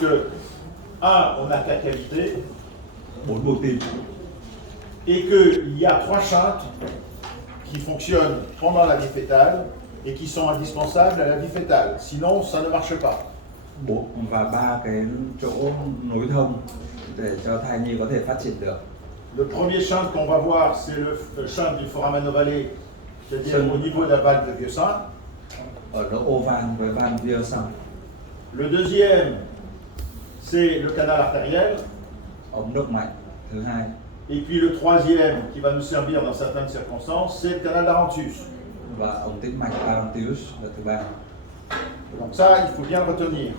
Que, on a 4 cavités, 4 buồng tim, et qu'il y a 3 chintes qui fonctionnent pendant la vie fœtale et qui sont indispensables à la vie fœtale. Sinon, ça ne marche pas. và 3 cái chỗ nối thông để cho thai nhi có thể phát triển được. Le premier shunt qu'on va voir, c'est le shunt du foramen ovale, c'est-à-dire au niveau de la valve de vieux sein. Ở độ oval với van vieux sang. Le deuxième, c'est le canal artériel. Ống động mạch thứ hai. Et puis le troisième, qui va nous servir dans certaines circonstances, c'est le canal d'Arantius. Và ống tĩnh mạch Arantius là thứ ba. Donc ça, il faut bien le retenir.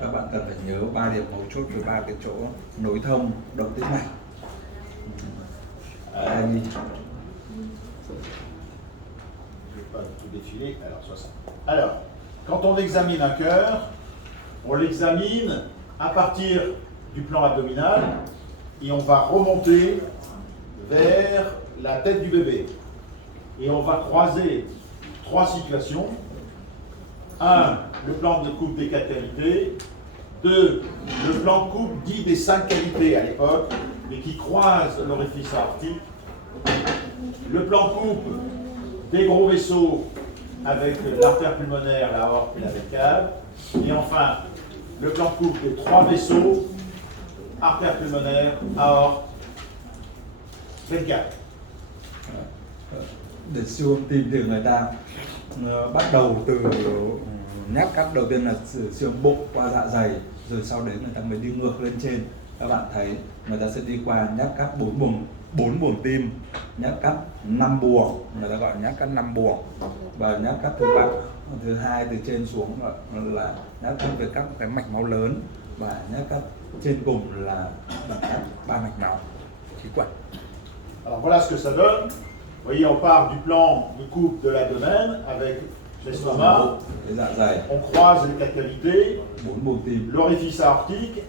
Các bạn cần phải nhớ 3 điểm mấu chốt về 3 cái chỗ nối thông động tĩnh mạch. Je ne vais pas tout défiler, alors soit ça. Alors, quand on examine un cœur, on l'examine à partir du plan abdominal et on va remonter vers la tête du bébé. Et on va croiser 3 situations. 1, le plan de coupe des 4 cavités. 2, le plan de coupe dit des 5 cavités à l'époque, mais qui croise l'orifice aortique. Le plan de coupe des gros vaisseaux avec l'artère pulmonaire, l'aorte et la veine cave. Et enfin, le plan de coupe des 3 vaisseaux, artère pulmonaire, aorte, veine cave. Để siêu âm tim thì người ta bắt đầu từ nhát cắt đầu tiên là siêu âm bụng qua dạ dày, rồi sau đấy người ta mới đi ngược lên trên. Các bạn thấy người ta sẽ đi qua nhát cắt 4 buồng tim, nhát cắt 5 buồng, người ta gọi nhát cắt 5 buồng, và nhát cắt thứ hai từ trên xuống là nhát cắt về các cái mạch máu lớn, và nhát cắt trên cùng là cắt 3 mạch máu khí quản. Alors voilà ce que ça donne. Vous voyez, on part du plan de coupe de l'abdomen avec l'estomac. On croise les 4 cavités, l'orifice aortique,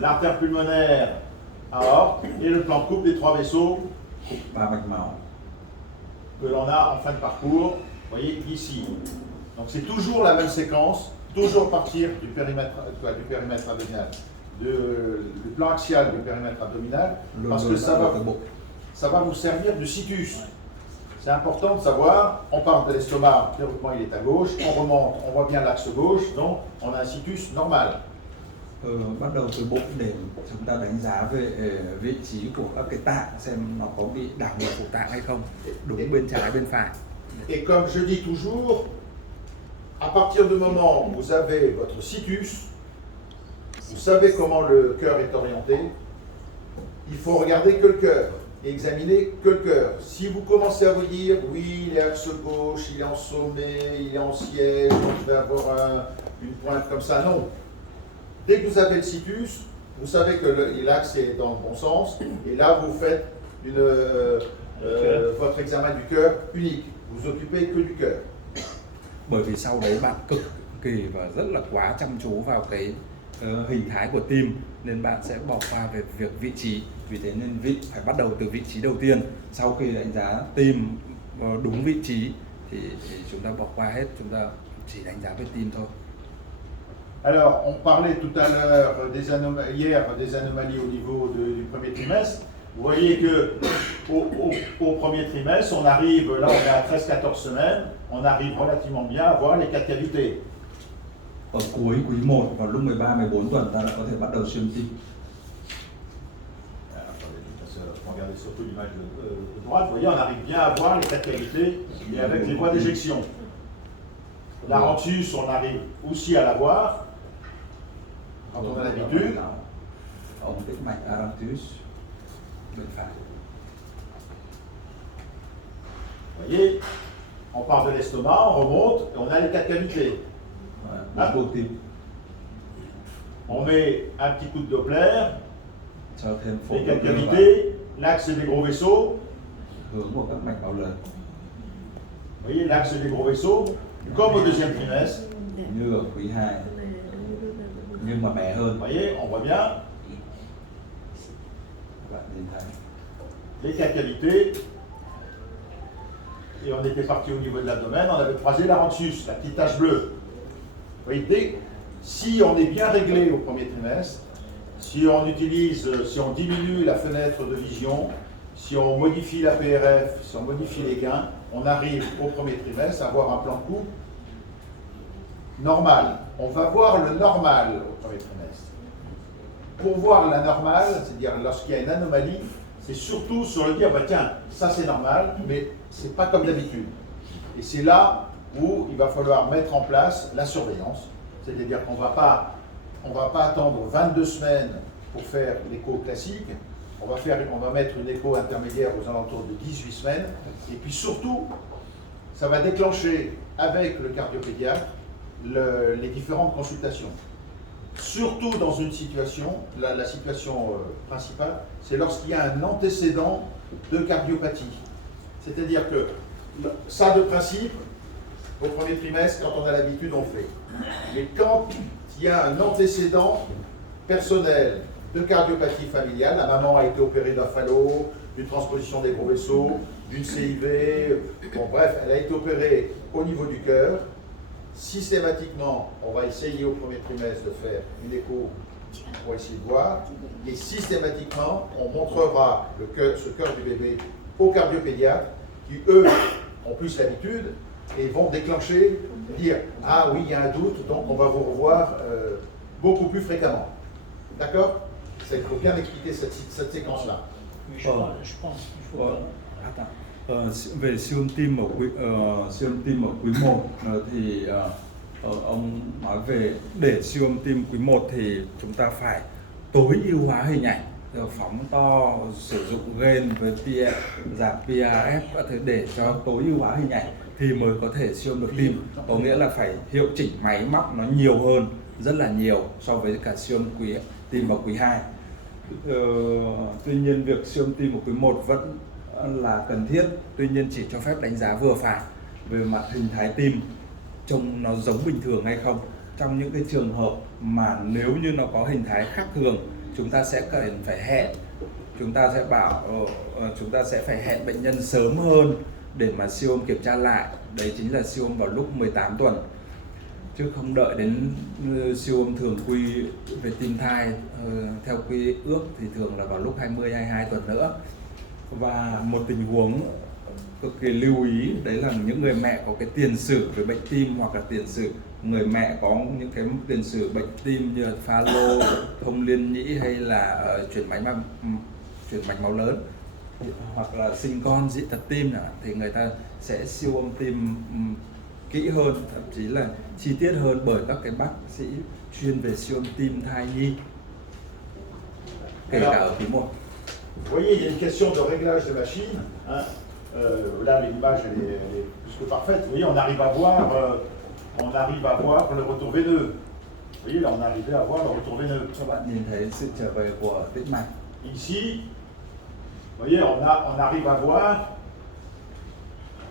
l'artère pulmonaire, aorte, et le plan de coupe des 3 vaisseaux que l'on a en fin de parcours. Vous voyez ici. Donc c'est toujours la même séquence, toujours partir du périmètre abdominal, du plan axial du périmètre abdominal, parce que ça va vous servir de situs. C'est important de savoir, on part de l'estomac, théoriquement il est à gauche, on remonte, on voit bien l'axe gauche, donc on a un situs normal. Bắt đầu từ bụng để chúng ta đánh giá về vị trí của các cái tạng, xem nó có bị đảo ngược của tạng hay không, đúng bên trái bên phải. Et comme je dis toujours, à partir du moment où vous avez votre situs, vous savez comment le cœur est orienté, il faut regarder que le cœur et examiner que le cœur. Si vous commencez à vous dire, oui, il est axe gauche, il est en sommet, il est en siège, donc je vais avoir une pointe comme ça, non. Dès que vous avez le situs, vous savez que l'axe est dans le bon sens, et là vous faites votre examen du cœur unique. Vous occupez que du cœur. Bởi vì sau đấy bạn cực kỳ và rất là quá chăm chú vào cái hình thái của tim, nên bạn sẽ bỏ qua về việc vị trí. Vì thế nên phải bắt đầu từ vị trí đầu tiên. Sau khi đánh giá tim đúng vị trí thì chúng ta bỏ qua hết, chúng ta chỉ đánh giá về tim thôi. Alors, on parlait tout à l'heure hier des anomalies au niveau du premier trimestre. Vous voyez que au premier trimestre, on arrive, là on est à 13-14 semaines, on arrive relativement bien à voir les 4 cavités. Ở cuối quý 1 vào lúc 13-14 tuần ta đã có thể bắt đầu siêu âm tim. Regardez surtout l'image de droite, vous voyez, on arrive bien à voir les 4 cavités et avec les voies d'éjection. L'arantius, on arrive aussi à la voir quand on a l'habitude. Ống tĩnh mạch Arantius bên phải. Vous voyez, on part de l'estomac, on remonte et on a les 4 cavités. On met un petit coup de Doppler, les 4 cavités, l'axe des gros vaisseaux. Vous voyez, l'axe des gros vaisseaux, comme au deuxième trimestre. Vous voyez, on voit bien. Les 4 cavités. Et on était parti au niveau de l'abdomen, on avait croisé l'arantius, la petite tache bleue. Vous voyez, Si on est bien réglé au premier trimestre, si on diminue la fenêtre de vision, si on modifie la PRF, si on modifie les gains, on arrive au premier trimestre à avoir un plan de coupe normal. On va voir le normal au premier trimestre. Pour voir la normale, c'est-à-dire lorsqu'il y a une anomalie, c'est surtout sur le dire, bah tiens, ça c'est normal, mais c'est pas comme d'habitude. Et c'est là où il va falloir mettre en place la surveillance, c'est-à-dire qu'on va pas attendre 22 semaines pour faire l'écho classique, on va mettre une écho intermédiaire aux alentours de 18 semaines, et puis surtout, ça va déclencher avec le cardiopédiatre les différentes consultations. Surtout dans une situation, la situation principale, c'est lorsqu'il y a un antécédent de cardiopathie. C'est-à-dire que ça, de principe, au premier trimestre, quand on a l'habitude, on fait. Mais quand il y a un antécédent personnel de cardiopathie familiale, la maman a été opérée d'un phallo, d'une transposition des gros vaisseaux, d'une CIV, bon bref, elle a été opérée au niveau du cœur. Systématiquement, on va essayer au premier trimestre de faire une écho pour essayer de voir, et systématiquement, on montrera ce cœur du bébé aux cardiopédiatres qui, eux, ont plus l'habitude et vont déclencher, dire « Ah oui, il y a un doute, donc on va vous revoir beaucoup plus fréquemment. » D'accord? Il faut bien expliquer cette séquence-là. Mais je pense qu'il faut... Attends. Về siêu âm tim ở quý 1 thì ông nói về để siêu âm tim quý 1 thì chúng ta phải tối ưu hóa hình ảnh, phóng to, sử dụng gain với giảm PRF các thứ để cho tối ưu hóa hình ảnh thì mới có thể siêu âm được tim. Có nghĩa là phải hiệu chỉnh máy móc nó nhiều hơn, rất là nhiều so với cả siêu âm tim vào quý 2. Tuy nhiên việc siêu âm tim của quý 1 vẫn là cần thiết, tuy nhiên chỉ cho phép đánh giá vừa phải về mặt hình thái tim trông nó giống bình thường hay không. Trong những cái trường hợp mà nếu như nó có hình thái khác thường, chúng ta sẽ cần phải hẹn, chúng ta sẽ phải hẹn bệnh nhân sớm hơn để mà siêu âm kiểm tra lại. Đấy chính là siêu âm vào lúc 18 tuần, chứ không đợi đến siêu âm thường quy về tim thai theo quy ước thì thường là vào lúc 20-22 tuần nữa. Và một tình huống cực kỳ lưu ý đấy là những người mẹ có cái tiền sử về bệnh tim, hoặc là người mẹ có những cái tiền sử bệnh tim như pha lô, thông liên nhĩ hay là chuyển mạch máu lớn, hoặc là sinh con dị tật tim thì người ta sẽ siêu âm tim kỹ hơn, thậm chí là chi tiết hơn bởi các cái bác sĩ chuyên về siêu âm tim thai nhi, kể cả ở quý 1. Vous voyez, il y a une question de réglage de machine. Hein. Là, l'image elle est plus que parfaite. Vous voyez, on arrive à voir le retour veineux. Vous voyez, là, on arrive à voir le retour veineux. Các bạn nhìn thấy sự trở về của tĩnh mạch. Ici, vous voyez, on arrive à voir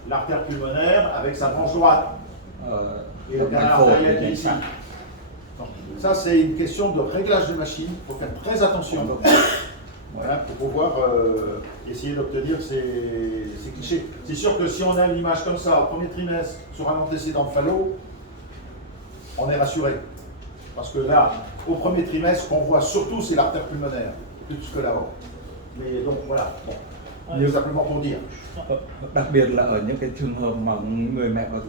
l'artère pulmonaire avec sa branche droite. Et le canal artériel qui est ici. Donc, ça, c'est une question de réglage de machine. Il faut faire très attention. Voilà, pour pouvoir essayer d'obtenir ces clichés. C'est sûr que si on a une image comme ça au premier trimestre sur un antécédent de phallo, on est rassuré. Parce que là, au premier trimestre, ce qu'on voit surtout, c'est l'artère pulmonaire, plus que là-haut. Mais donc voilà, bon, simplement pour dire. Đặc biệt là ở những cái trường hợp mà người mẹ có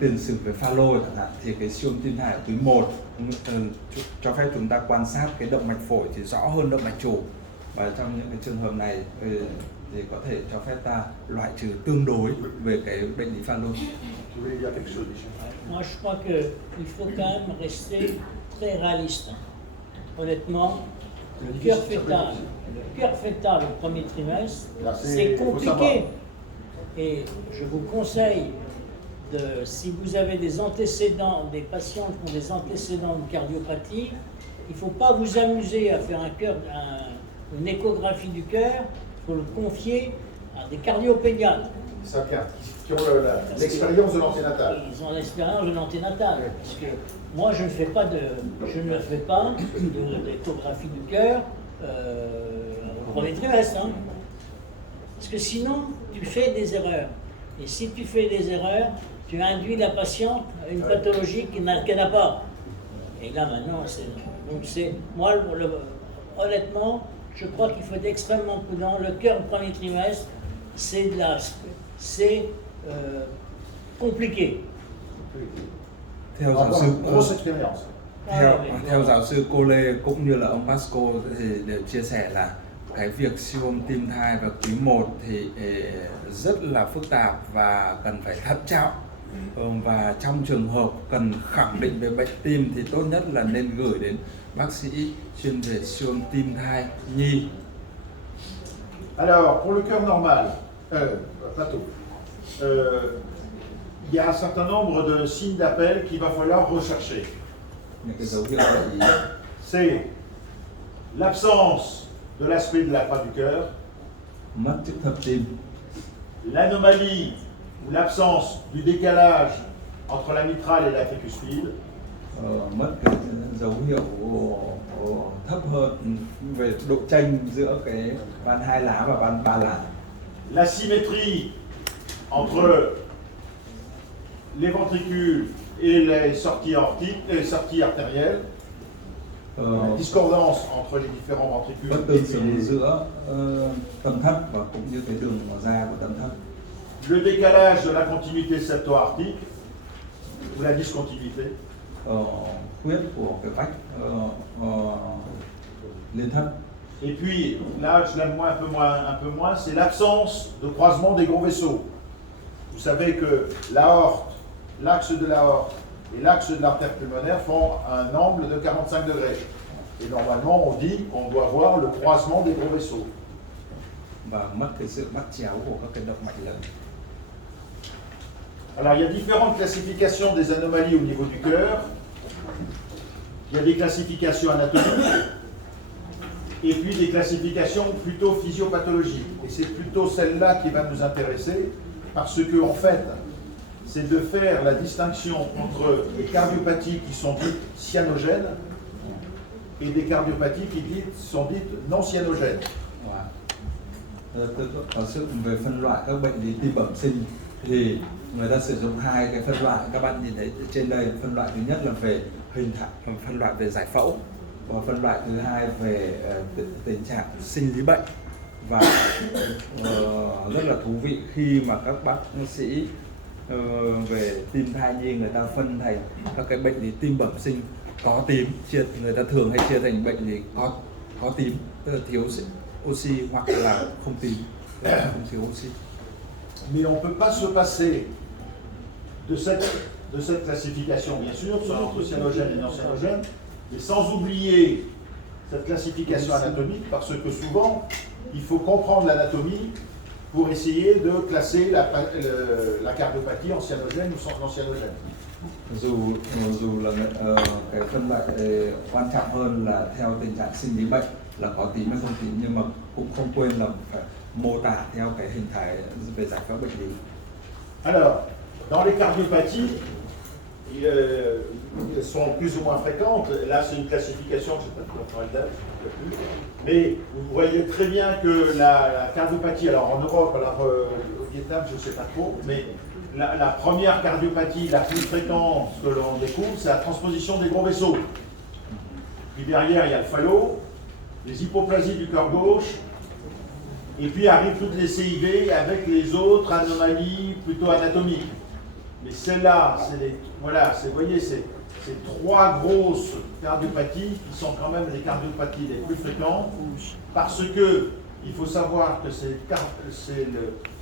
tiền sử về pha lô chẳng hạn, thì cái siêu âm tim thai ở quý 1 cho phép chúng ta quan sát cái động mạch phổi thì rõ hơn động mạch chủ. Và trong những cái trường hợp này thì có thể cho phép ta loại trừ tương đối về cái bệnh lý pha lô. Moi, je crois qu'il faut quand même rester très réaliste. Honnêtement, le cœur fœtal au premier trimestre, c'est compliqué. Et je vous conseille, si vous avez des antécédents, des patients qui ont des antécédents de cardiopathie, il ne faut pas vous amuser à faire une échographie du cœur, il faut le confier à des cardiopédiatres. Qui ont l'expérience de l'anténatal. Ils ont l'expérience de l'anténatal. Parce que moi, je ne fais pas d'échographie du cœur au premier trimestre. Hein. Parce que sinon, tu fais des erreurs. Et si tu fais des erreurs, tu induis la patiente à une pathologie qu'elle n'a pas. Et là maintenant, moi, honnêtement, je crois qu'il faut être extrêmement prudent. Le cœur du premier trimestre, c'est compliqué. Theo giáo sư Grosse expérience. theo giáo sư Cô Lê cũng như là ông Pasco thì đều chia sẻ là cái việc siêu âm tim thai vào quý 1 thì rất là phức tạp và cần phải thận trọng. Và trong trường hợp cần khẳng định về bệnh tim thì tốt nhất là nên gửi đến bác sĩ chuyên về siêu âm tim thai nhi. Alors, pour le cœur normal, pas tout. Il y a un certain nombre de signes d'appel qu'il va falloir rechercher. Những cái dấu hiệu gợi ý. C'est l'absence de l'aspect de la croix du cœur, Mất chức thập tim, l'anomalie ou l'absence du décalage entre la mitrale et la tricuspide, mất cái dấu hiệu thấp hơn về độ chênh giữa cái van 2 lá và van 3 lá. l'asymétrie entre les ventricules et les sorties aortiques, les sorties artérielles, la discordance entre les différents ventricules. Bất tương xứng giữa tâm thất và cũng như cái đường ra của tâm thất. Le décalage de la continuité septo-aortique ou la discontinuité. Khuyết của cái vách liên thất. Et puis là, je l'aime un peu moins, c'est l'absence de croisement des gros vaisseaux. Vous savez que l'aorte, l'axe de l'aorte et l'axe de l'artère pulmonaire font un angle de 45 degrés. Et normalement, on dit qu'on doit voir le croisement des gros vaisseaux. Và mất cái sự bắt chéo của các cái động mạch lớn. Alors, il y a différentes classifications des anomalies au niveau du cœur. Il y a des classifications anatomiques et puis des classifications plutôt physiopathologiques. Et c'est plutôt celle-là qui va nous intéresser parce que, en fait, c'est de faire la distinction entre les cardiopathies qui sont dites cyanogènes et des cardiopathies qui sont dites non cyanogènes. Có sự về phân loại các bệnh lý tim bẩm sinh thì người ta sử dụng hai cái phân loại, các bạn nhìn thấy trên đây. Phân loại thứ nhất là về hình thải, phân loại về giải phẫu, và phân loại thứ hai về tình trạng sinh lý bệnh. Và rất là thú vị khi mà các bác sĩ về tim thai nhi người ta phân thành các cái bệnh lý tim bẩm sinh có tím, người ta thường hay chia thành bệnh lý có tím, tức là thiếu oxy, hoặc là không tím, tức là không thiếu oxy. Mais on ne peut pas se passer de cette classification, bien sûr, entre cyanogènes et non cyanogènes, et sans oublier cette classification anatomique, parce que souvent, il faut comprendre l'anatomie pour essayer de classer la cardiopathie en cyanogène ou non cyanogène. Dù là cái phân loại quan trọng hơn là theo tình trạng sinh lý bệnh là có tím hay không tím, nhưng mà cũng không quên là phải mô tả theo cái hình thái về giải phẫu bệnh lý. Alors, dans les cardiopathies, elles sont plus ou moins fréquentes. Là, c'est une classification, je ne sais pas comment elle date, mais vous voyez très bien que la cardiopathie, alors en Europe, alors au Vietnam, je ne sais pas trop, mais la première cardiopathie la plus fréquente que l'on découvre, c'est la transposition des gros vaisseaux. Puis derrière, il y a le falot, les hypoplasies du cœur gauche, et puis arrivent toutes les CIV avec les autres anomalies plutôt anatomiques. Mais celles-là, vous voyez, c'est trois grosses cardiopathies qui sont quand même les cardiopathies les plus fréquentes, parce que il faut savoir que c'est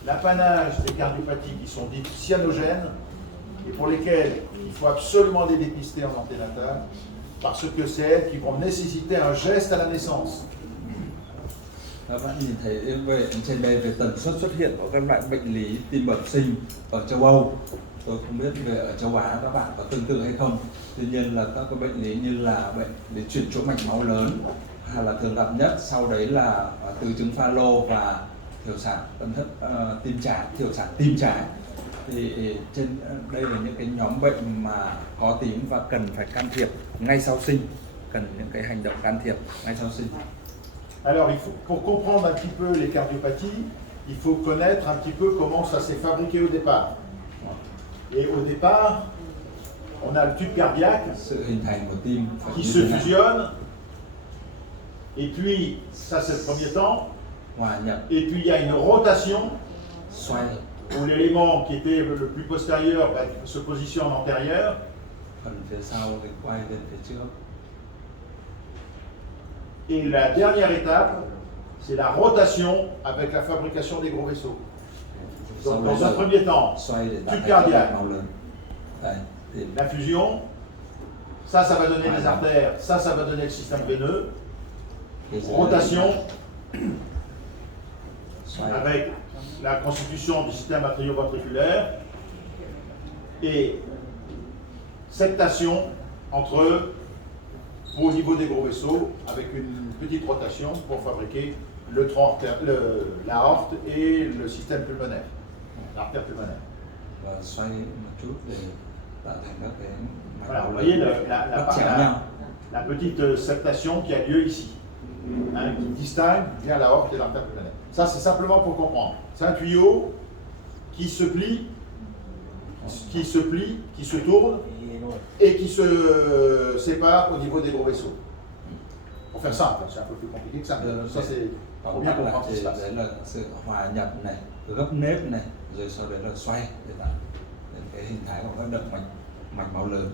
l'apanage des cardiopathies qui sont dites cyanogènes et pour lesquelles il faut absolument les dépister en anténatal, parce que c'est elles qui vont nécessiter un geste à la naissance. Các bạn nhìn thấy về trên đây về tần suất xuất hiện của các loại bệnh lý tim bẩm sinh ở châu Âu. Tôi không biết về ở châu Á các bạn có tương tự hay không. Tuy nhiên là các cái bệnh lý như là bệnh lý chuyển chỗ mạch máu lớn, hay là thường gặp nhất, sau đấy là tứ chứng pha lô và thiểu sản tâm thất tim trái, thiểu sản tim trái. Thì trên đây là những cái nhóm bệnh mà có tím và cần phải can thiệp ngay sau sinh, cần những cái hành động can thiệp ngay sau sinh. Alors, pour comprendre un petit peu les cardiopathies, il faut connaître un petit peu comment ça s'est fabriqué au départ. Et au départ, on a le tube cardiaque sự hình thành của tim phải qui như se thế nào? fusionne. Et puis, ça c'est le premier temps. Hòa nhập, Et puis il y a une rotation xoay, où l'élément qui était le plus postérieur va se positionne antérieur. phần phía sau thì quay lên phía trước. Et la dernière étape, c'est la rotation avec la fabrication des gros vaisseaux. Sau Donc đấy dans un là premier temps, xoay để tạo tube thành các cardiaque, mạch máu lớn. Đấy, thì la fusion, ça va donner les artères, ça va donner le système veineux. cái dưới Rotation xoay, avec la constitution du système atrioventriculaire et septation au niveau des gros vaisseaux avec une petite rotation pour fabriquer l'aorte et le système pulmonaire, l'artère pulmonaire. và xoay một chút để tạo thành các cái mạch Voilà, máu vous voyez lớn bắt chéo nhau. la petite septation qui a lieu ici, hein, qui distingue bien l'aorte et l'artère pulmonaire. Ça, c'est simplement pour comprendre. C'est un tuyau qui se plie, qui se tourne et qui se sépare au niveau des gros vaisseaux. Pour faire simple, c'est un peu plus compliqué que ça. Ça, c'est pour Tóm bien tắt lại comprendre ce qui thì se passe. đấy là sự hòa nhập này, gấp nếp này, rồi sau đấy là xoay để tạo nên cái hình thái của các động mạch máu lớn.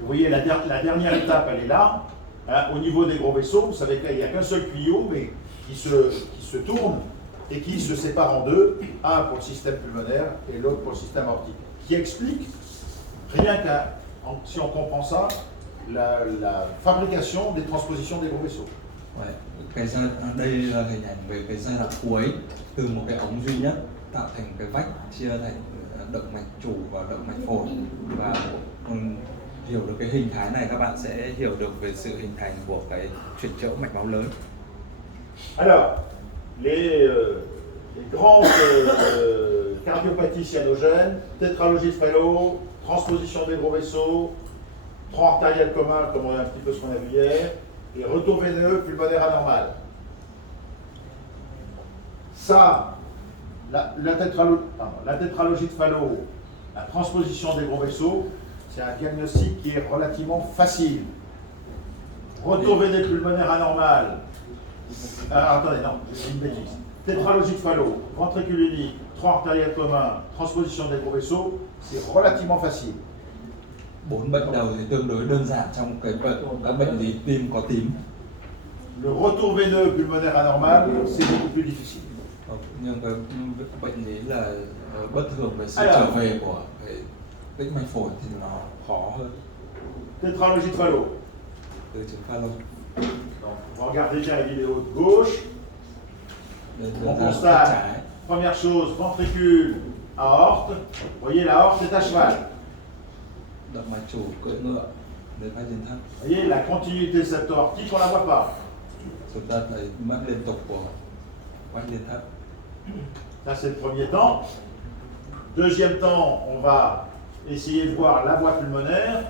Vous voyez, la dernière étape, elle est là. Hein, au niveau des gros vaisseaux, vous savez qu'il n'y a qu'un seul tuyau, mais qui se tourne et qui se sépare en deux, un pour le système pulmonaire et l'autre pour le système aortique. Qui explique, rien si on comprend ça, la fabrication des transpositions des gros vaisseaux. Vậy, đây là hình ảnh về cái giai đoạn cuối từ một cái ống duy nhất tạo thành cái vách chia thành động mạch chủ và động mạch phổi, và hiểu được cái hình thái này các bạn sẽ hiểu được về sự hình thành của cái chuyển chở mạch máu lớn. Alors, les grandes cardiopathies cyanogènes, tétralogie de Fallot, transposition des gros vaisseaux, tronc artériel commun, comme un petit peu ce qu'on a vu hier, et retour veineux pulmonaire anormal. Ça, la tétralogie de Fallot, la transposition des gros vaisseaux, c'est un diagnostic qui est relativement facile. Retour veineux pulmonaire anormal. Attendez, non, j'ai une bêtise. Tétralogie de Fallot, ventricule unique, tronc artériel commun, transposition des gros vaisseaux, c'est relativement facile. 4 bệnh đầu thì tương đối đơn giản trong các bệnh lý tim có tím. Le retour veineux pulmonaire anormal, c'est beaucoup plus difficile. Nhưng cái bệnh lý là bất thường về sự trở về của cái tĩnh mạch phổi thì nó khó hơn. Tétralogie de Fallot. Từ chứng Fallot. Donc, on va regarder bien la vidéo de gauche. On constate, première chose, ventricule, aorte. Vous voyez, l'aorte est à cheval. Động mạch chủ cưỡi ngựa đến vai trên thấp. Vous voyez, la continuité septo-aortique, on ne la voit pas. Chúng ta thấy mất liên tục của quanh liên thấp. Ça, c'est le premier temps. Deuxième temps, on va essayer de voir la voie pulmonaire.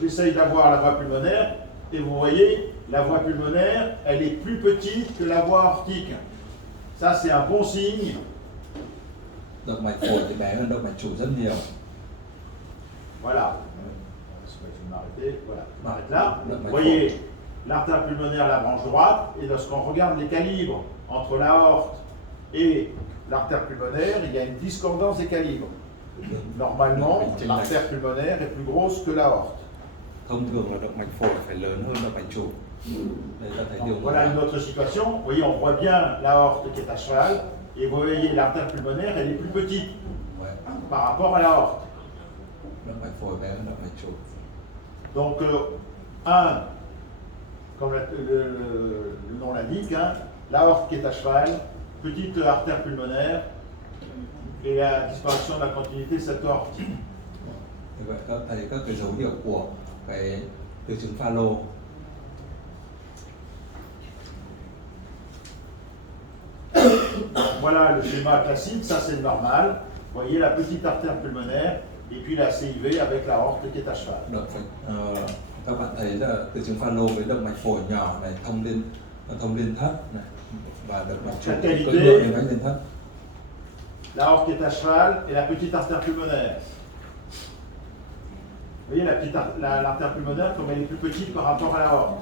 J'essaye d'avoir la voie pulmonaire et vous voyez, la voie pulmonaire, elle est plus petite que la voie aortique. Ça, c'est un bon signe. Động mạch phổi thì bé hơn động mạch chủ rất nhiều. Voilà. Voilà, je m'arrête là. Vous voyez, l'artère pulmonaire, la branche droite, et lorsqu'on regarde les calibres entre l'aorte et l'artère pulmonaire, il y a une discordance des calibres. Normalement, l'artère pulmonaire est plus grosse que l'aorte. Thông thường là động mạch phổi phải lớn hơn động mạch chủ. Đây ta thấy điều Voilà une autre situation. Vous voyez, on voit bien l'aorte qui est à cheval, et vous voyez l'artère pulmonaire, elle est plus petite par rapport à l'aorte. Động mạch phổi bé hơn động mạch chủ. Donc, comme le nom l'indique, hein, l'aorte qui est à cheval, petite artère pulmonaire et la disparition de la continuité septo-aortique. Như vậy các thấy các cái dấu hiệu của cái từ chứng Fallot. Voilà le schéma classique, ça c'est normal. Vous voyez la petite artère pulmonaire et puis la CIV avec l'aorte qui est à cheval. Các bạn thấy là từ chứng Fallot với động mạch phổi nhỏ này thông liên thấp này và động mạch chủ cưỡi ngựa đến vách liên thấp. l'aorte qui est à cheval et la petite artère pulmonaire. Vous voyez l'artère pulmonaire comme elle est plus petite par rapport à l'aorte.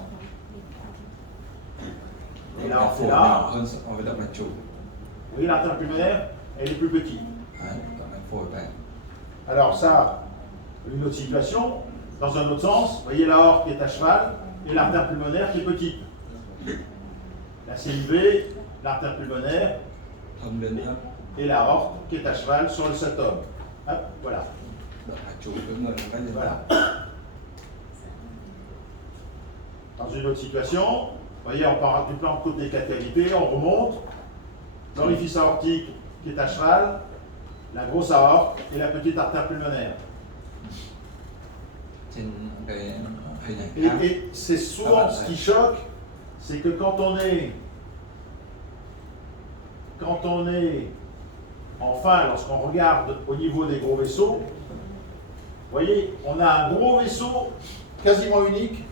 Et Động mạch l'aorte phổi est nhỏ là. hơn so với động mạch chủ. Vous voyez l'artère pulmonaire, elle est plus petite. Đấy, động mạch phổi bé. Alors ça, une autre situation, dans un autre sens, vous voyez l'aorte qui est à cheval et l'artère pulmonaire qui est petite. La CIV, l'artère pulmonaire Thâm lên thấp, et l'aorte qui est à cheval sur le septum. Hop, voilà. động mạch chủ với người một cách như vậy. Voilà. Dans une autre situation, vous voyez, on part du plan de côte des quatre cavités, on remonte, l'orifice aortique qui est à cheval, la grosse aorte et la petite artère pulmonaire. Trên cái hình ảnh Et, khác. et c'est souvent ce qui choque, c'est que quand on est enfin, lorsqu'on regarde au niveau des gros vaisseaux, vous voyez, on a un gros vaisseau quasiment unique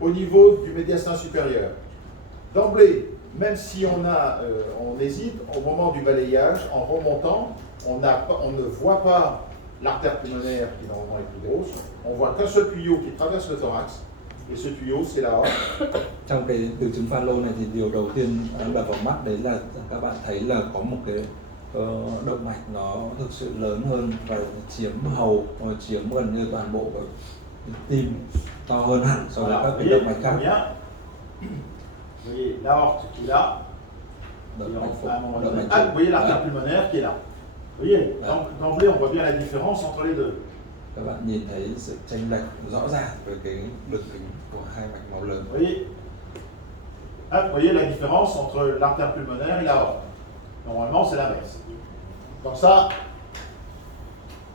au niveau du médiastin supérieur. D'emblée, même si on hésite, au moment du balayage, en remontant, on ne voit pas l'artère pulmonaire qui normalement est plus grosse, on voit qu'un seul tuyau qui traverse le thorax, et ce tuyau c'est la aorte. Trong cái từ chứng pha lô này thì điều đầu tiên đập vào mắt đấy là các bạn thấy là có một cái động mạch nó thực sự lớn hơn và chiếm hầu, chiếm gần như toàn bộ của tim, to hơn hẳn so với Voilà, các vous cái voyez, động mạch khác. bien. Vous voyez l'aorte qui est là, Động et mạch phổi, à un moment động donné, mạch ah, vous voyez chủ. l'artère Đấy, pulmonaire qui est là. Vous voyez, d'emblée on voit bien la différence entre les deux. các bạn nhìn thấy sự chênh lệch rõ ràng về cái đường kính của hai mạch máu lớn. Vous voyez, ah, vous voyez la différence entre l'artère pulmonaire et l'aorte. Normalement c'est l'inverse. Donc ça,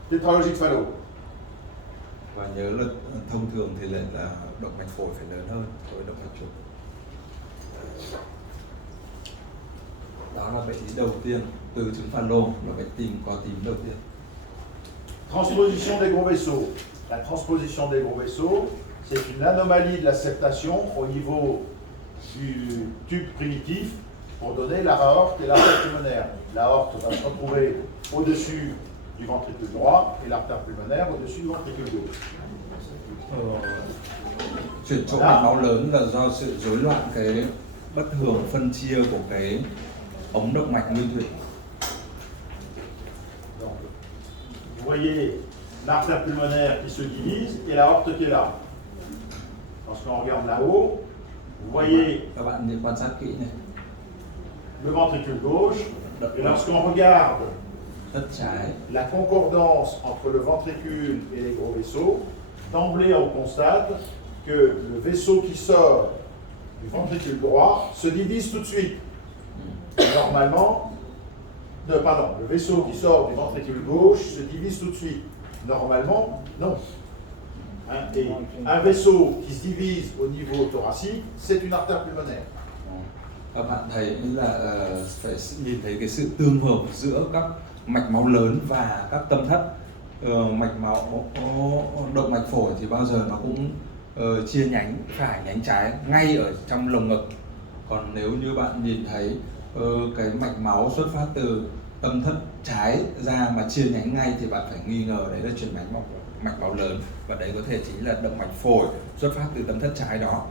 tétralogie de Fallot. Và nhớ là thông thường thì lại là động mạch phổi phải lớn hơn so với động mạch chủ. Đó là bệnh lý đầu tiên từ chứng pha lô, là cái tim có tím đầu tiên. Transposition des gros vaisseaux. La transposition des gros vaisseaux, c'est une anomalie de la septation au niveau du tube primitif pour donner l'aorte et l'artère pulmonaire. L'aorte va se retrouver au-dessus du ventricule droit et l'artère pulmonaire au-dessus du ventricule gauche. Chuyển chỗ mạch máu lớn là do sự rối loạn cái bất thường phân chia của cái ống động mạch nguyên thủy. Donc, vous voyez l'artère pulmonaire qui se divise et l'aorte qui est là. Lorsqu'on regarde là-haut, vous voyez Các bạn nhìn quan sát kỹ này, le ventricule gauche et lorsqu'on regarde tất trái, la concordance entre le ventricule et les gros vaisseaux, d'emblée on constate que le vaisseau qui sort du ventricule droit se divise tout de suite. Normalement, le vaisseau qui sort du ventricule gauche se divise tout de suite. Normalement, non. Hein, et un vaisseau qui se divise au niveau thoracique, c'est une artère pulmonaire. các bạn thấy là phải nhìn thấy cái sự tương hợp giữa các mạch máu lớn và các tâm thất. Mạch máu động mạch phổi thì bao giờ nó cũng chia nhánh phải nhánh trái ngay ở trong lồng ngực. Còn nếu như bạn nhìn thấy cái mạch máu xuất phát từ tâm thất trái ra mà chia nhánh ngay thì bạn phải nghi ngờ đấy là chuyển mạch máu lớn, và đấy có thể chính là động mạch phổi xuất phát từ tâm thất trái đó.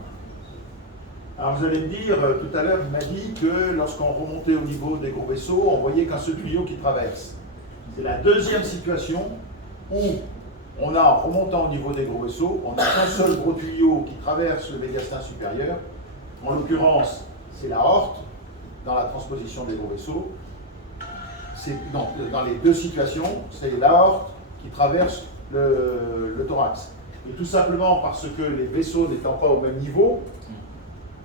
Alors vous allez me dire, tout à l'heure, il m'a dit que lorsqu'on remontait au niveau des gros vaisseaux, on voyait qu'un seul tuyau qui traverse. C'est la deuxième situation où on a, en remontant au niveau des gros vaisseaux, on a qu'un seul gros tuyau qui traverse le médiastin supérieur. En l'occurrence, c'est l'aorte, dans la transposition des gros vaisseaux. Dans les deux situations, c'est l'aorte qui traverse le thorax. Et tout simplement parce que les vaisseaux n'étant pas au même niveau,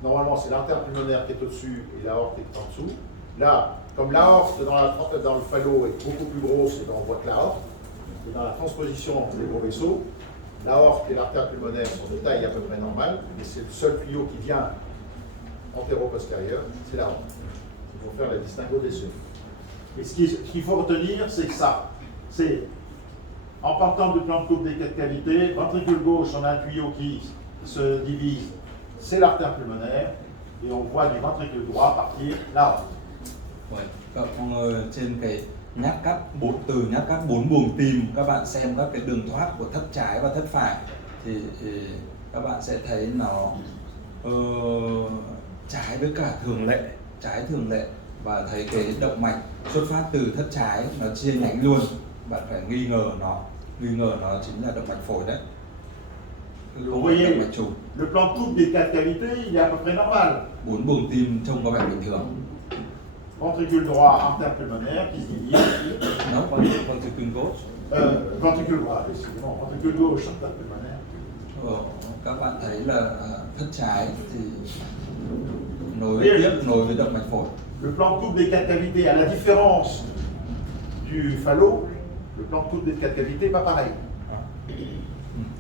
normalement c'est l'artère pulmonaire qui est au-dessus et l'aorte est en dessous. Là, comme l'aorte dans le phallo est beaucoup plus grosse, et ben on voit que l'aorte, et dans la transposition des gros vaisseaux, l'aorte et l'artère pulmonaire sont de taille à peu près normale, et c'est le seul tuyau qui vient antéro-postérieur, c'est l'aorte. Il faut faire la distinguo des deux. Et ce qu'il faut retenir, c'est que ça, c'est en partant du plan de coupe des quatre cavités, ventricule gauche, on a un tuyau qui se divise, c'est l'artère pulmonaire, et on voit du ventricule droit partir l'aorte. Trên cái nhát cắt bốn buồng tim, các bạn xem các cái đường thoát của thất trái và thất phải thì các bạn sẽ thấy nó trái với cả trái thường lệ, và thấy cái động mạch xuất phát từ thất trái nó chia nhánh luôn. Bạn phải nghi ngờ nó chính là động mạch phổi đấy, không phải động mạch chủ. Le plan de coupe des 4 cavités, il est à peu près normal. 4 buồng tim trông có vẻ bình thường. Ventricule droit artère-pulmonaire qui se divise. Nó có những ventricule gauche. Ventricule droit, excusez-moi, ventricule gauche artère-pulmonaire. Các bạn thấy là thất trái thì nối với động mạch phổi. Le plan de coupe des 4 cavités, à la différence du phallot, le plan de coupe des 4 cavités n'est pas pareil.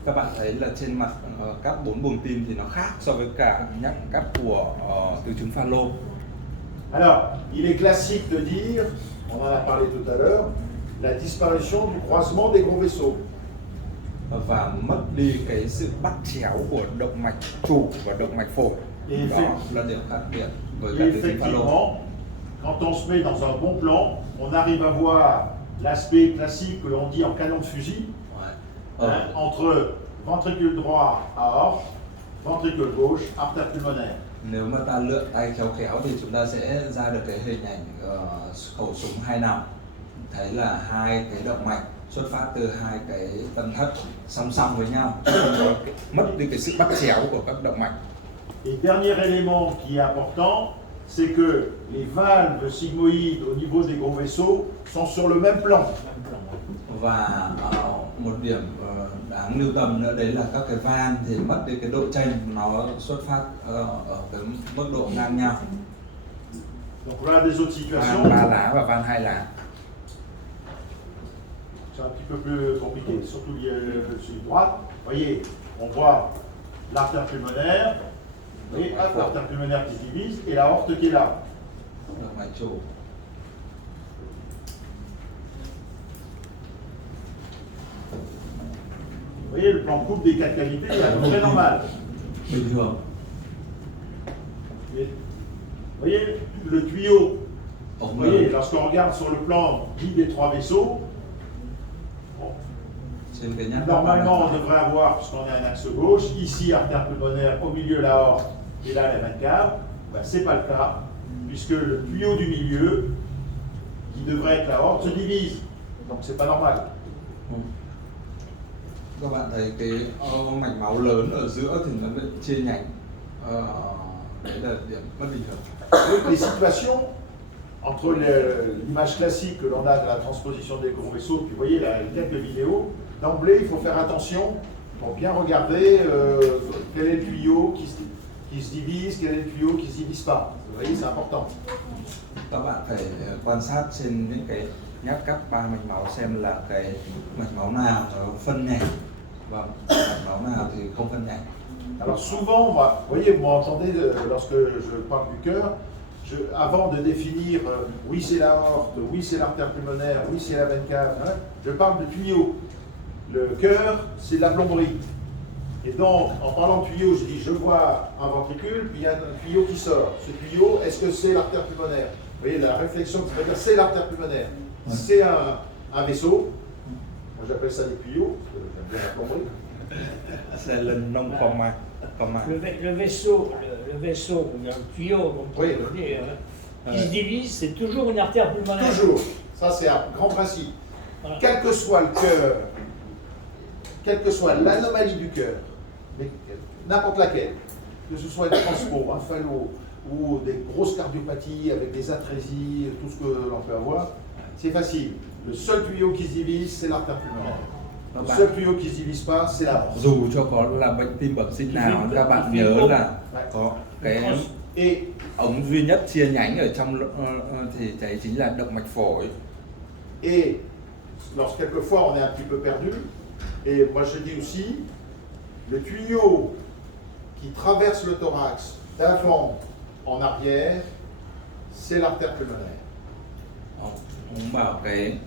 Các bạn thấy là trên mặt các 4 buồng tim thì nó khác so với cả nhắc cắt của từ chứng phalo. Alors, il est classique de dire, on en a parlé tout à l'heure, la disparition du croisement des gros vaisseaux. Và mất đi cái sự bắt chéo của động mạch chủ và động mạch phổi. Đó là điểm khác biệt với cả từ chứng phalo. Effectivement, quand on se met dans un bon plan, on arrive à voir l'aspect classique que l'on dit en canon de fusil, entre ventricule droit, aorte, ventricule gauche, artère pulmonaire. Nếu mà ta lượn tay khéo thì chúng ta sẽ ra được cái hình ảnh khẩu súng 2 nòng. Thấy là hai cái động mạch xuất phát từ hai cái tâm thất song song với nhau, mất đi cái sự bắt chéo của các động mạch. Et dernier élément qui est important, c'est que les valves sigmoïdes au niveau des gros vaisseaux sont sur le même plan. Và một điểm đáng lưu tâm nữa đấy là các cái van thì mất đi cái độ chênh, nó xuất phát ở cái mức độ ngang nhau. Donc voilà des autres situations. Van 3 lá và van 2 lá. C'est un petit peu plus compliqué, surtout celui de droite. Vous voyez, on voit l'artère pulmonaire, vous voyez, l'artère pulmonaire qui se divise et la aorte qui est là. Động mạch chủ. Vous voyez, le plan coupe des 4 cavités est à peu près normal. Bình thường. Vous voyez, le tuyau, vous Ống voyez, lorsqu'on regarde sur le plan dit des 3 vaisseaux, trên cái nhát normalement on devrait avoir, puisqu'on a un axe gauche, ici artère pulmonaire, au milieu la aorte et là la veine cave. Ben, ce n'est pas le cas, puisque le tuyau du milieu, qui devrait être la aorte, se divise. Donc c'est pas normal. Các bạn thấy cái mạch máu lớn ở giữa thì nó bị chia nhánh. Đấy là điểm bất bình thường. Donc les situations entre l'image classique que l'on a de la transposition des gros vaisseaux, puis vous voyez quelques vidéos, d'emblée il faut faire attention pour bien regarder quel est le tuyau qui se divise, quel est le tuyau qui ne se divise pas. Vous voyez, c'est important. Các bạn phải quan sát trên những cái nhát cắt 3 mạch máu xem là cái mạch máu nào nó phân nhánh và mạch máu nào thì không phân nhánh. Alors souvent, vous voyez, vous m'entendez lorsque je parle du cœur, avant de définir oui c'est la aorte, oui c'est l'artère pulmonaire, oui c'est la veine cave, hein, je parle de tuyau. Le cœur, c'est la plomberie. Et donc, en parlant de tuyau, je dis je vois un ventricule, puis il y a un tuyau qui sort. Ce tuyau, est-ce que c'est l'artère pulmonaire? Vous voyez, la réflexion que je vais dire, c'est l'artère pulmonaire. Ouais. C'est un vaisseau. Moi j'appelle ça des tuyaux, parce que j'aime bien la plomberie. C'est le nom commun. Le vaisseau, le tuyau, comme on Oui. peut dire, qui se divise, c'est toujours une artère pulmonaire. Toujours. Ça, c'est un grand principe. Voilà. Quel que soit le cœur, quelle que soit l'anomalie du cœur, mais n'importe laquelle, que ce soit une transpo, un phallot, ou des grosses cardiopathies avec des atrésies, tout ce que l'on peut avoir, c'est facile. Le seul tuyau qui se divise, c'est l'artère pulmonaire. Le seul tuyau qui ne se divise pas, c'est la aorte. Dù cho có là bệnh tim bẩm sinh nào, các bạn nhớ là có cái ống duy nhất chia nhánh ở trong thì đấy chính là động mạch phổi. Et quelquefois on est un petit peu perdu, et moi je dis aussi, le tuyau qui traverse le thorax d'avant en arrière, c'est l'artère pulmonaire. Ông bảo cái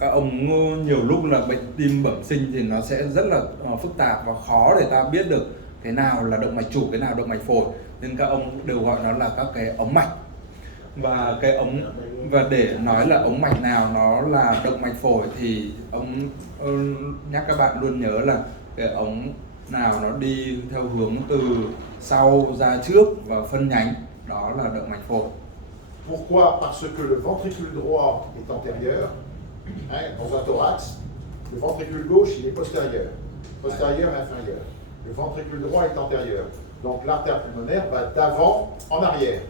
các ông nhiều lúc là bệnh tim bẩm sinh thì nó sẽ rất là phức tạp và khó để ta biết được cái nào là động mạch chủ, cái nào động mạch phổi, nên các ông đều gọi nó là các cái ống mạch. Và cái ống, và để nói là ống mạch nào nó là động mạch phổi thì ông nhắc các bạn luôn nhớ là cái ống nào nó đi theo hướng từ sau ra trước và phân nhánh, đó là động mạch phổi. Pourquoi? Parce que le ventricule droit est antérieur, hein, dans un thorax. Le ventricule gauche, il est postérieur. Postérieur et inférieur. Le ventricule droit est antérieur. Donc l'artère pulmonaire va d'avant en arrière.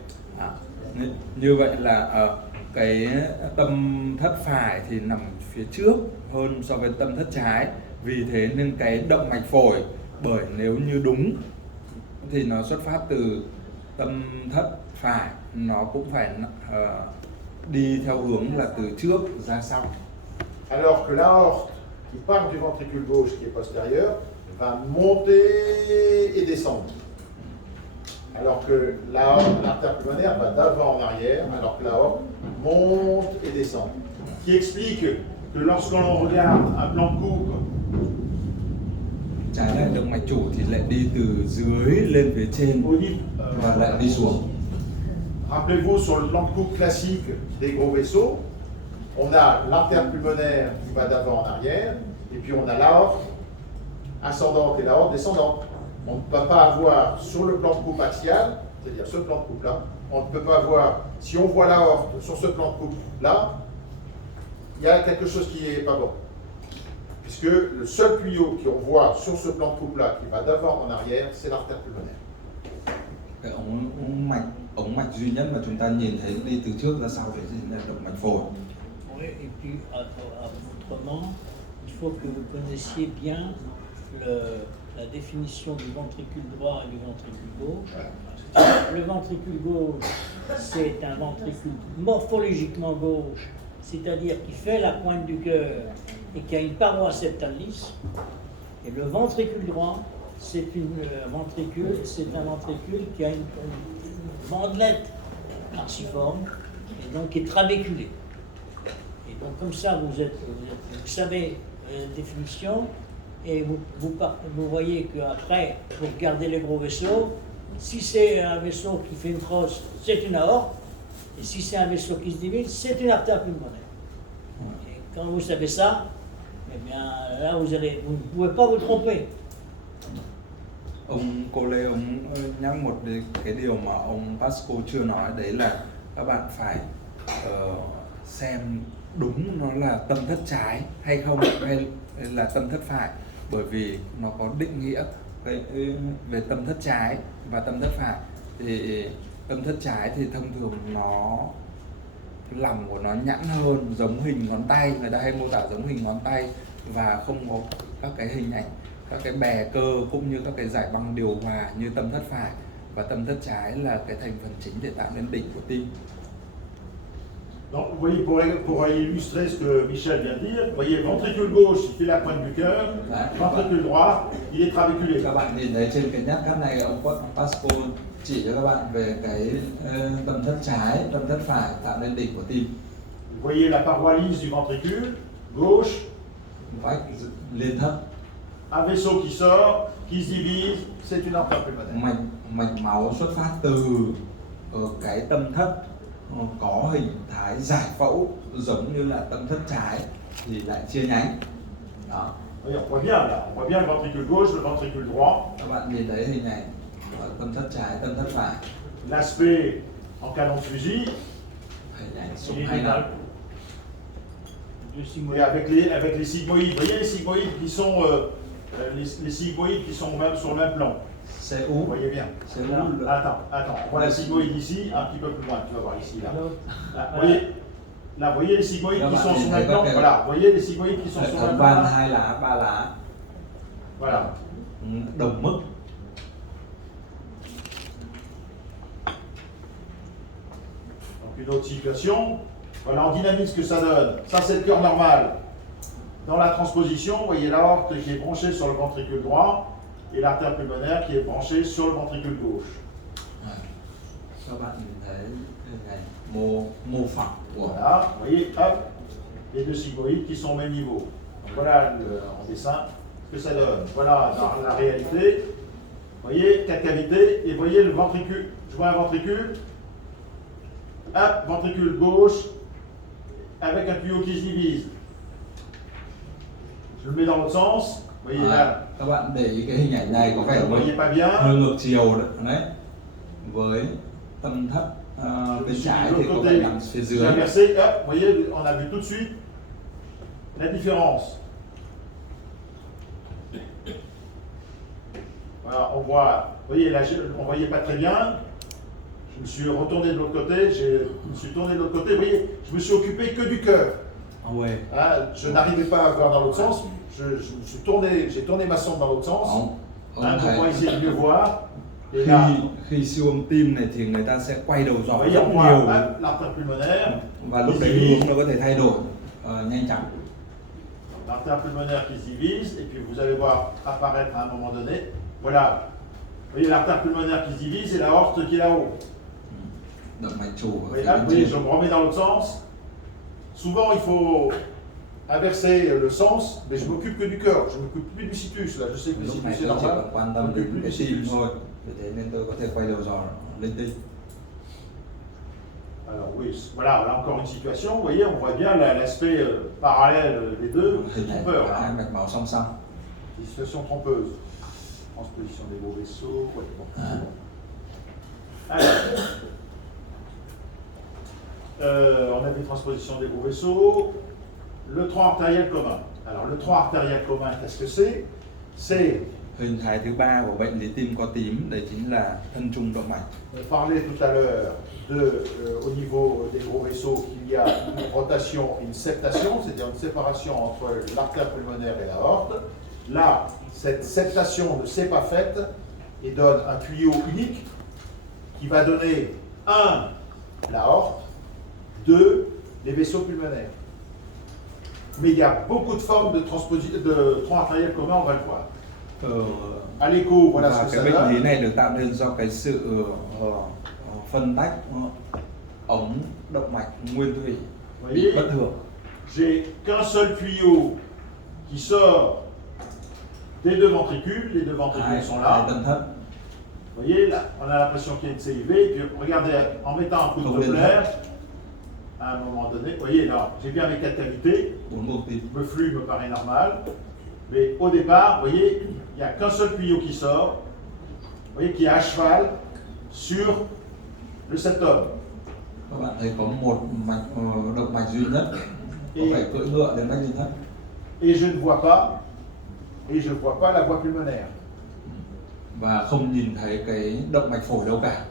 Như vậy là cái tâm thất phải thì nằm phía trước hơn so với tâm thất trái. Vì thế nên cái động mạch phổi, bởi nếu như đúng thì nó xuất phát từ tâm thất phải, nó cũng phải đi theo hướng là từ trước ra sau. Alors que l'aorte qui part du ventricule gauche qui est postérieur va monter et descendre. Alors que l'artère pulmonaire va d'avant en arrière, alors que l'aorte monte et descend. Qui explique que lorsqu'on regarde un plan de coupe, trái lại động mạch chủ thì lại đi từ dưới lên phía trên và lại đi xuống. Rappelez-vous, sur le plan de coupe classique des gros vaisseaux, on a l'artère pulmonaire qui va d'avant en arrière, et puis on a l'aorte ascendante et l'aorte descendante. On ne peut pas avoir sur le plan de coupe axial, c'est-à-dire ce plan de coupe-là, on ne peut pas avoir, si on voit l'aorte sur ce plan de coupe-là, il y a quelque chose qui n'est pas bon. Puisque le seul tuyau qu'on voit sur ce plan de coupe-là, qui va d'avant en arrière, c'est l'artère pulmonaire. Cái ống mạch duy nhất mà chúng ta nhìn thấy đi từ trước ra sau thì là động mạch phổi. Oui, et puis autrement, il faut que vous connaissiez bien la définition du ventricule droit et du ventricule gauche. Le ventricule gauche, c'est un ventricule morphologiquement gauche, c'est-à-dire qui fait la pointe du cœur et qui a une paroi septale lisse. Et le ventricule droit, c'est un ventricule qui a une bandelette arciforme et donc qui est trabéculée. Et donc comme ça, vous savez la définition. Et vous voyez qu'après, vous regardez les gros vaisseaux. Si c'est un vaisseau qui fait une crosse, c'est une aorte. Et si c'est un vaisseau qui se divise, c'est une artère pulmonaire. Et quand vous savez ça, eh bien là, vous ne pouvez pas vous tromper. Ông cô Lê ông nhắc một cái điều mà ông Pasco chưa nói, đấy là các bạn phải xem đúng nó là tâm thất trái hay không, hay là tâm thất phải, bởi vì nó có định nghĩa về tâm thất trái và tâm thất phải. Thì tâm thất trái thì thông thường nó lòng của nó nhẵn hơn, giống hình ngón tay, người ta hay mô tả giống hình ngón tay và không có các cái hình ảnh, các cái bè cơ cũng như các cái giải băng điều hòa như tâm thất phải, và tâm thất trái là cái thành phần chính để tạo nên đỉnh của tim. Donc, vous voyez, pour illustrer ce que Michel vient de dire, vous voyez, ventricule gauche, il fait la pointe du cœur, ventricule droit, il est trabéculé. Các bạn nhìn thấy trên cái nhắc cắt này, ông Pasco chỉ cho các bạn về cái tâm thất trái, tâm thất phải tạo nên đỉnh của tim. Vous voyez la paroi lisse du ventricule gauche, vách liên thấp. Un vaisseau qui sort, qui se divise, c'est une artère pulmonaire. Mạch máu xuất phát từ cái tâm thất có hình thái giải phẫu giống như là tâm thất trái thì lại chia nhánh. Đó. Oui, on voit bien là, on voit bien le ventricule gauche, le ventricule droit. Các bạn nhìn thấy hình ảnh tâm thất trái, tâm thất phải. L'aspect en canon de fusil. Hình ảnh súng hay nặng. Et avec les sigmoïdes, vous voyez les sigmoïdes qui sont les sigmoïdes qui sont même sur le même plan. C'est où? Vous voyez bien. C'est où? Attends, on voit la sigmoïde ici, un petit peu plus loin, tu vas voir ici, là. Là, vous voyez les sigmoïdes qui sont sur le même plan. Voilà, vous voyez les sigmoïdes qui sont sur le même plan. Hai lá, ba lá. Voilà. Đồng mức. Donc une autre situation. Voilà, en dynamique, ce que ça donne. Ça, c'est le cœur normal. Dans la transposition, vous voyez l'aorte qui est branchée sur le ventricule droit et l'artère pulmonaire qui est branchée sur le ventricule gauche. Các bạn nhìn thấy cái mô phỏng của... Voilà, vous voyez, hop, les deux sigmoïdes qui sont au même niveau. Donc voilà en dessin ce que ça donne. Voilà dans la réalité. Vous voyez, 4 cavités, et vous voyez le ventricule. Je vois un ventricule. hop, ventricule gauche, avec un tuyau qui se divise. Je le mets dans l'autre sens. Vous voyez là, Các bạn để ý cái hình ảnh này có vẻ vous ne voyez pas bien. hơi ngược chiều đấy. Với tâm thất bên trái thì có vẻ nằm phía J'ai dưới. inversé, hop, vous voyez, on a vu tout de suite la différence. Voilà, on voit, vous voyez là, on ne voyait pas très bien. Je me suis retourné de l'autre côté, je me suis tourné de l'autre côté, vous voyez, je me suis occupé que du cœur. Ah ouais. Hein, je n'arrivais pas à voir dans l'autre sens, je me suis tourné, j'ai tourné ma sonde dans l'autre sens, Ông hein, pour thấy pouvoir essayer de mieux voir. Et là, khi siêu âm tim này thì người ta sẽ quay đầu vous gió voyez, rất on voit nhiều hop, l'artère pulmonaire, và lúc qui đấy se divise. hướng nó có thể thay đổi nhanh chóng. L'artère pulmonaire qui se divise, et puis vous allez voir apparaître à un moment donné. Voilà. Vous voyez l'artère pulmonaire qui se divise et l'aorte qui est là-haut. Động mạch chủ Vous ở voyez phía là, bên vous voyez, trên. je me remets dans l'autre sens. Souvent, il faut inverser le sens, mais je m'occupe que du cœur. Je ne m'occupe plus du situs. Là, je sais que le Lúc này situs est tôi chỉ normal. cần quan Je tâm đến m'occupe plus cái du tim situs. thôi. Vì thế nên tôi có thể quay đầu gió lên tim. Alors oui, voilà, là encore une situation. Vous voyez, on voit bien l'aspect parallèle des deux. Hình ảnh Trompeur, của hai là. mạch máu song song. Une situation trompeuse. Transposition des gros vaisseaux. Ouais, bon. Alors, on a vu transposition des gros vaisseaux. Le tronc artériel commun. Alors, le tronc artériel commun, qu'est-ce que c'est? C'est, Hình thái thứ ba của bệnh lý tim có tím, đấy chính là thân trung động mạch. on parlait tout à l'heure au niveau des gros vaisseaux qu'il y a une rotation et une septation, c'est-à-dire une séparation entre l'artère pulmonaire et l'aorte. Là, cette septation ne s'est pas faite et donne un tuyau unique qui va donner 1, l'aorte, 2, les vaisseaux pulmonaires. Mais il y a beaucoup de formes de tronc artériel commun, on va le voir. À l'écho, voilà ce Và que cái ça bệnh lý donne. này được tạo nên do cái sự phân tách ống động mạch nguyên thủy Vous bị voyez, bất thường. j'ai qu'un seul tuyau qui sort des deux ventricules. Les deux ventricules sont Hai là. tâm thất. Vous voyez, là, on a l'impression qu'il y a une CIV. Et puis regardez, en mettant un coup de Không liên Doppler, à un moment donné, vous voyez là, j'ai bien mes quatre cavités. 4 buồng tim. Le flux me paraît normal. Mais au départ, vous voyez, il n'y a qu'un seul tuyau qui sort. Vous voyez, qui est à cheval sur le septum. Các bạn thấy có một mạch động mạch duy nhất có phải cưỡi ngựa đến bách liên thất. Et je ne vois pas la voie pulmonaire. Và không nhìn thấy cái động mạch phổi đâu cả.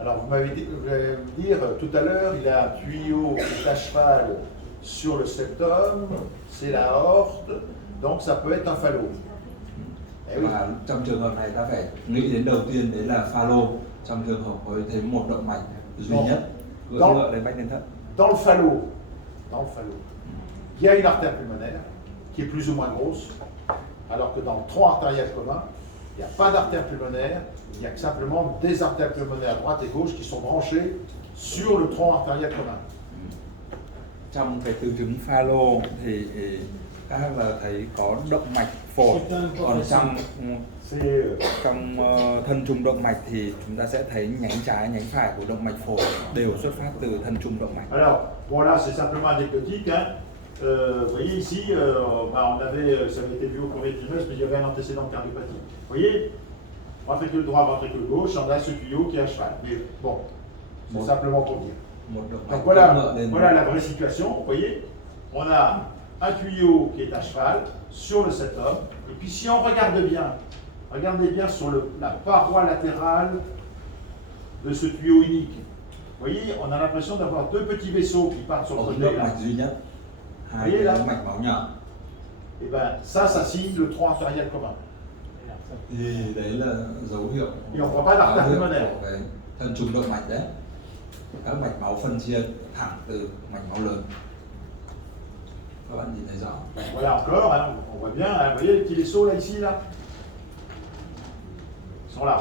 Alors vous m'avez dit, vous allez me dire, tout à l'heure, il a un tuyau qui est à cheval sur le septum, c'est la aorte, donc ça peut être un phallo. Eh oui. Và trong trường hợp này ta phải nghĩ đến đầu tiên đấy là pha lô. Trong trường hợp có thấy một động mạch duy nhất cưỡi Đó. ngựa đến bách liên thất. Dans le phallo, il y a une artère pulmonaire qui est plus ou moins grosse, alors que dans le tronc artériel commun, il n'y a pas d'artère pulmonaire, il n'y a que simplement des artères pulmonaires droite et gauche qui sont branchées sur le tronc artériel commun. Trong cái từ chứng pha lô thì các là thấy có động mạch phổi, còn trong thân trung động mạch thì chúng ta sẽ thấy nhánh trái nhánh phải của động mạch phổi đều xuất phát từ thân trung động mạch. Alors, bon là c'est simplement anecdotique. Hein. Vous voyez ici, on avait, ça avait été vu au premier trimestre, mais il y avait un antécédent de cardiopathie. Vous voyez, ventricule droit, ventricule gauche, on a ce tuyau qui est à cheval. Mais bon, c'est Bon. simplement pour dire. Một động Donc mạch cưỡi voilà, ngựa đến voilà la vraie situation. Vous voyez, on a un tuyau qui est à cheval sur le septum. Et puis si on regarde bien, regardez bien sur la paroi latérale de ce tuyau unique. Vous voyez, on a l'impression d'avoir deux petits vaisseaux qui partent sur le ống côté động là. mạch duy nhất, hai Đấy là- cái mạch máu nhỏ. Et ben ça signe le tronc artériel commun. Thì đấy là dấu hiệu Et on voit pas l'artère báo hiệu pulmonaire. của cái thân trung động mạch đấy. Các mạch máu phân chia thẳng từ mạch máu lớn. Các bạn nhìn thấy rõ. Voilà encore, hein, on voit bien, hein, vous voyez les petits vaisseaux là, ici, là. Ils sont là.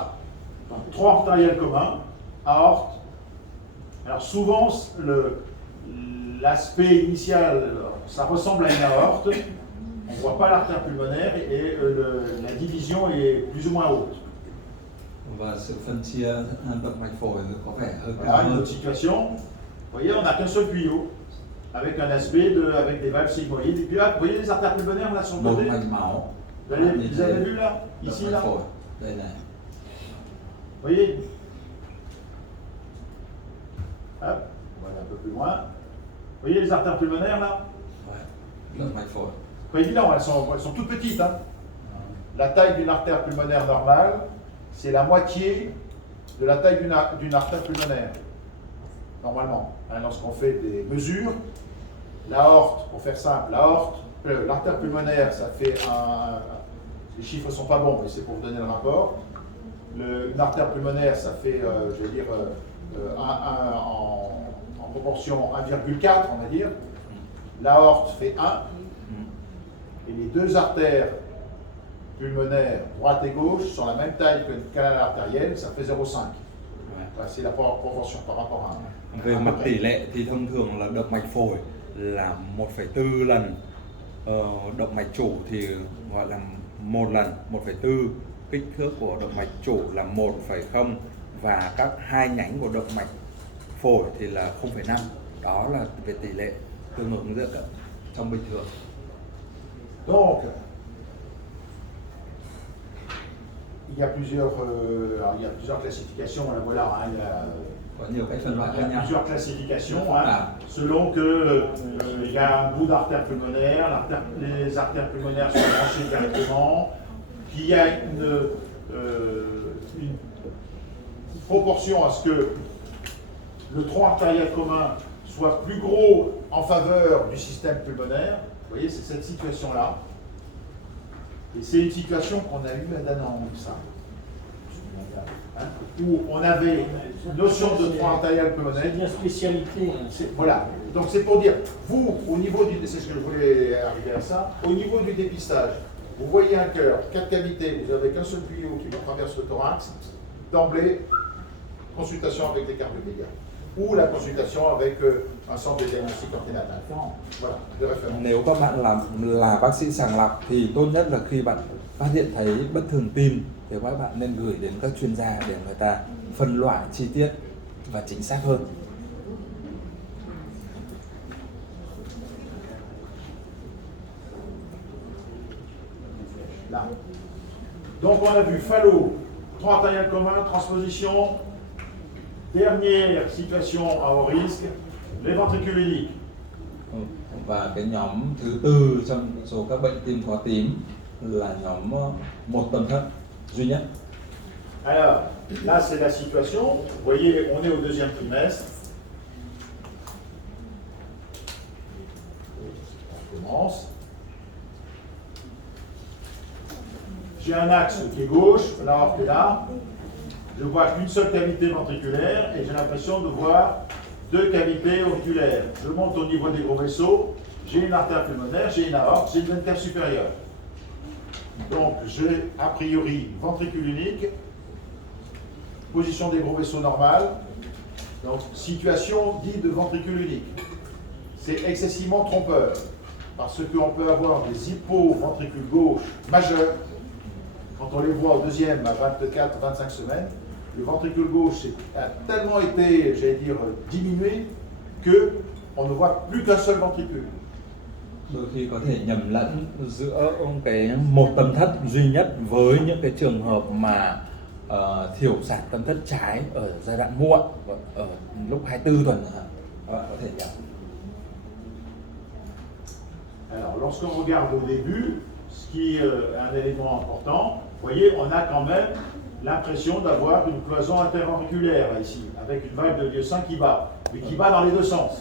Donc, tronc artériel commun, aorte. Alors souvent, l'aspect initial, ça ressemble à une aorte. On ne voit pas l'artère pulmonaire et la division est plus ou moins haute. và sự phân chia động mạch phổi có vẻ hơi cao Voilà, une hơn. autre situation. Vous voyez, on n'a qu'un seul tuyau, avec un SB, avec des valves sigmoïdes. Et puis là, vous voyez les artères pulmonaires là sur le Một côté. mạch máu. Vous avez vu là, động ici mạch là. phổi. Đây này. Vous voyez. Hop, on va aller un peu plus loin. Vous voyez les artères pulmonaires là. Ouais. Động mạch phổi. Pas évident, elles sont toutes petites. Hein. La taille d'une artère pulmonaire normale, c'est la moitié de la taille d'une artère pulmonaire, normalement. Hein, lorsqu'on fait des mesures, l'aorte, pour faire simple, l'artère pulmonaire, ça fait les chiffres ne sont pas bons, mais c'est pour vous donner le rapport. Une artère pulmonaire, ça fait, je veux dire, en proportion 1,4, on va dire. L'aorte fait 1. Et les deux artères pulmonaires, droite et gauche, sont la même taille qu'une canal artérielle, ça fait 0,5. Voilà, c'est la proportion par rapport à 1. Về mặt tỷ lệ thì thông thường là động mạch phổi là 1,4 lần, động mạch chủ thì gọi là 1 lần, 1,4. Kích thước của động mạch chủ là 1,0 và các hai nhánh của động mạch phổi thì là 0,5. Đó là về tỷ lệ tương ứng giữa các trong bình thường. Donc, il y a plusieurs classifications. Voilà, hein, Có nhiều cách phân loại il y khác a nhau. plusieurs classifications hein, selon que il y a un bout d'artère pulmonaire, les artères pulmonaires sont branchées directement, qu'il y a une proportion à ce que le tronc artériel commun soit plus gros en faveur du système pulmonaire. Vous voyez, c'est cette situation-là. Et c'est une situation qu'on a eue à Danan, ça. Hein, où on avait une notion de tronc artériel pulmonaire. C'est de la spécialité. Hein. Voilà. Donc c'est pour dire, vous, au niveau du... C'est ce que je voulais arriver à ça. Au niveau du dépistage, vous voyez un cœur, 4 cavités, vous n'avez qu'un seul tuyau qui traverse le thorax. D'emblée, consultation avec les cardiologues. Ou la consultation avec un centre de diagnostic anténatal. Voilà, de référence. Nếu các bạn là bác sĩ sàng lọc thì tốt nhất là khi bạn phát hiện thấy bất thường tim thì các bạn nên gửi đến các chuyên gia để người ta phân loại chi tiết và chính xác hơn. Là. Donc on a vu Fallot, tronc artériel commun, transposition. Dernière situation à haut risque, les ventricules uniques. Và cái nhóm thứ tư trong số các bệnh tim có tím là nhóm một tâm thất duy nhất. Alors, là c'est la situation. Vous voyez, on est au deuxième trimestre. On commence. J'ai un axe qui est gauche, l'aorte est là. Je vois qu'une seule cavité ventriculaire et j'ai l'impression de voir deux cavités oculaires. Je monte au niveau des gros vaisseaux, j'ai une artère pulmonaire, j'ai une aorte, j'ai une veine cave supérieure. Donc j'ai a priori ventricule unique, position des gros vaisseaux normale, donc situation dite de ventricule unique. C'est excessivement trompeur parce qu'on peut avoir des hypoventricules gauche majeurs. Quand on les voit au deuxième à 24-25 semaines, le ventricule gauche a tellement été, j'allais dire, diminué qu'on ne voit plus qu'un seul ventricule. Đôi khi có thể nhầm lẫn giữa cái một tâm thất duy nhất với những cái trường hợp mà thiểu sản tâm thất trái ở giai đoạn muộn, ở lúc 24 tuần các bạn có thể nhầm. Alors, lorsqu'on regarde au début, ce qui est un élément important, vous voyez, on a quand même l'impression d'avoir une cloison interventriculaire ici, avec une valve de Dieu qui bat, mais qui bat dans les deux sens.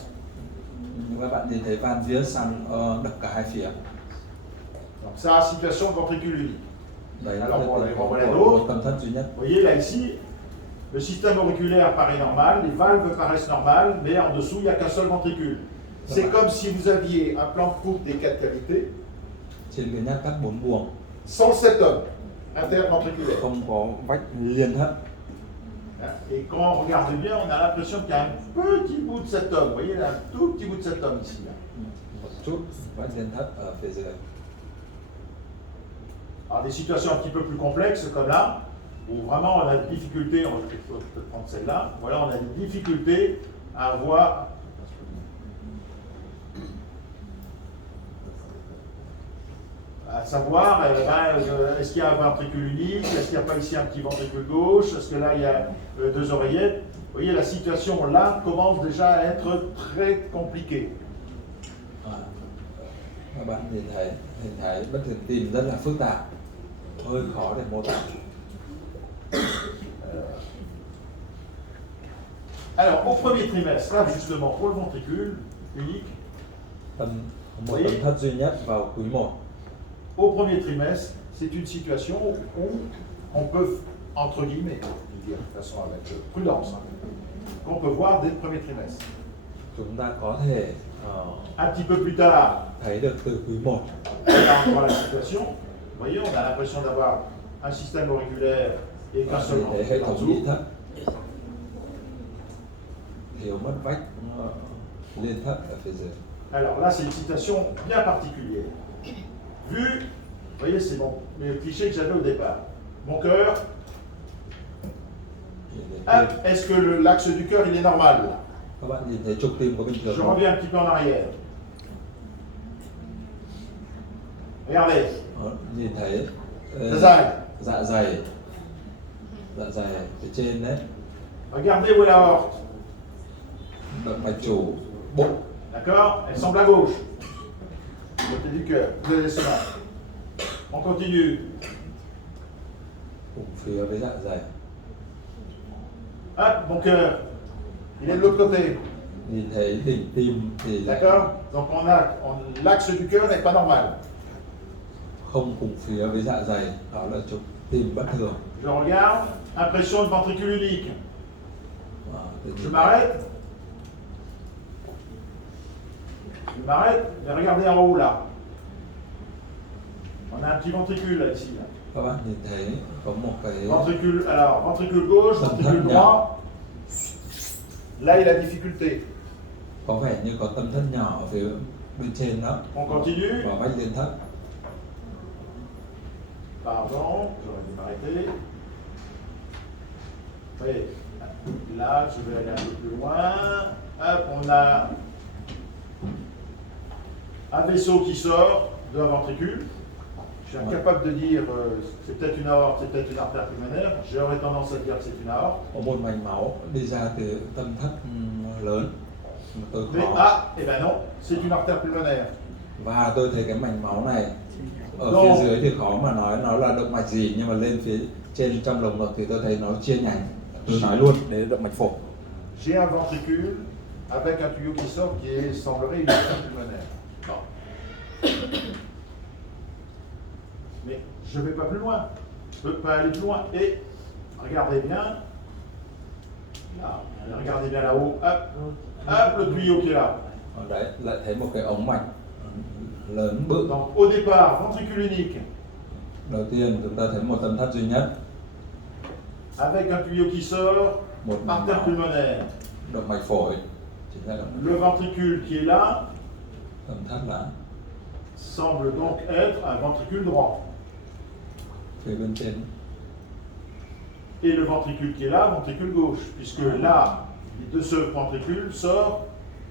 Các bạn nhìn thấy van vía sang đập cả hai phía. Donc ça, situation de ventricule unique. Đấy là Alors, một tâm thất duy nhất. Vous voyez là ici, le système auriculaire paraît normal, les valves paraissent normales, mais en dessous, il n'y a qu'un seul ventricule. C'est comme si vous aviez un plan de coupe des 4 cavités, Trên cái nhát cắt 4 buồng, sans le septum interventriculaire. không có vách liên thất. Et quand on regarde bien, on a l'impression qu'il y a un petit bout de septum. Vous voyez, il y a un tout petit bout de septum ici. Là. Một chút vách liên thất ở phía dưới. Alors des situations un petit peu plus complexes comme là, où vraiment on a des difficultés, on va peut-être prendre celle-là, voilà, on a des difficultés à avoir à savoir, est-ce qu'il y a un ventricule unique, est-ce qu'il n'y a pas ici un petit ventricule gauche, est-ce que là il y a deux oreillettes. Vous voyez, la situation là commence déjà à être très compliquée. Các bạn nhìn thấy hình thái bất thường tim rất là phức tạp, hơi khó để mô tả. Alors, au premier trimestre, là justement, pour le ventricule unique, Một tấm thất duy nhất vào quý 1. au premier trimestre, c'est une situation où on peut, entre guillemets, je veux dire de façon avec prudence, qu'on peut voir dès le premier trimestre. Chúng ta có thể Un petit peu plus tard, thấy được từ quý 1. là on voit la situation. Vous voyez, on a l'impression d'avoir un système auriculaire et qu'un seul Nhìn thấy hệ ventricule en thống nhị dessous. thất, thiếu mất vách liên thất ở phía dưới. Alors là, c'est une situation bien particulière. Vu, vous voyez, c'est le cliché que j'avais au départ. Mon cœur, Nhìn thấy hop, tim. est-ce que l'axe du cœur, il est normal? Các bạn nhìn thấy trục tim có bình thường Je không? reviens un petit peu en arrière. Regardez, Nhìn thấy dạ dày. dạ dày phía trên đấy, Regardez où est la horte. động mạch chủ, bụng. D'accord? Elle semble à gauche. Du côté du cœur. Vous allez l'estomac. On continue. Bụng phía với dạ dày. Hop, mon cœur, il est de l'autre côté. Nhìn thấy đỉnh tim thì lại D'accord? Donc l'axe du cœur n'est pas normal. không cùng phía với dạ dày, đó là trục tim bất thường. Je regarde, impression de ventricule unique. Tự Je nhiên m'arrête. Je m'arrête, et regardez en haut là. On a un petit ventricule là ici. Là. các bạn nhìn thấy có một cái Ventricule, alors, ventricule gauche, ventricule droit. Là, il a difficulté. có vẻ như có tâm thất nhỏ ở phía bên trên đó On continue. và vách liên thất. Pardon, j'aurais dû m'arrêter. Oui, là, je vais aller un peu plus loin. Hop, on a un vaisseau qui sort d'un ventricule. Je suis incapable de dire c'est peut-être une aorte, c'est peut-être une artère pulmonaire. J'aurais tendance à dire que c'est une aorte. Có một mạch máu đi ra từ tâm thất lớn mà tôi Mais khó. ah, eh ben non, c'est une artère pulmonaire. Và tôi thấy cái mạch máu này ở Đâu? phía dưới thì khó mà nói nó là động mạch gì, nhưng mà lên phía trên trong lồng ngực thì tôi thấy nó chia nhánh. Tôi nói luôn đấy là động mạch phổi. J'ai un ventricule avec un tuyau qui sort qui est, semblerait, une artère pulmonaire. Bon. Mais je ne vais pas plus loin. Je ne peux pas aller plus loin. Et regardez bien. Là, regardez bien là-haut. Hop, hop, le tuyau qui est là. Ở đấy lại thấy một cái ống mạch lớn bự. Donc au départ, ventricule unique Đầu tiên chúng ta thấy một tâm thất duy nhất, avec un tuyau qui sort, một mạch artère máu, pulmonaire. động mạch phổi, chính là động mạch. Le ventricule qui est là Tâm thất là semble donc être un ventricule droit. phía bên trên. Et le ventricule qui est là, ventricule gauche. Puisque là, de ce ventricule sort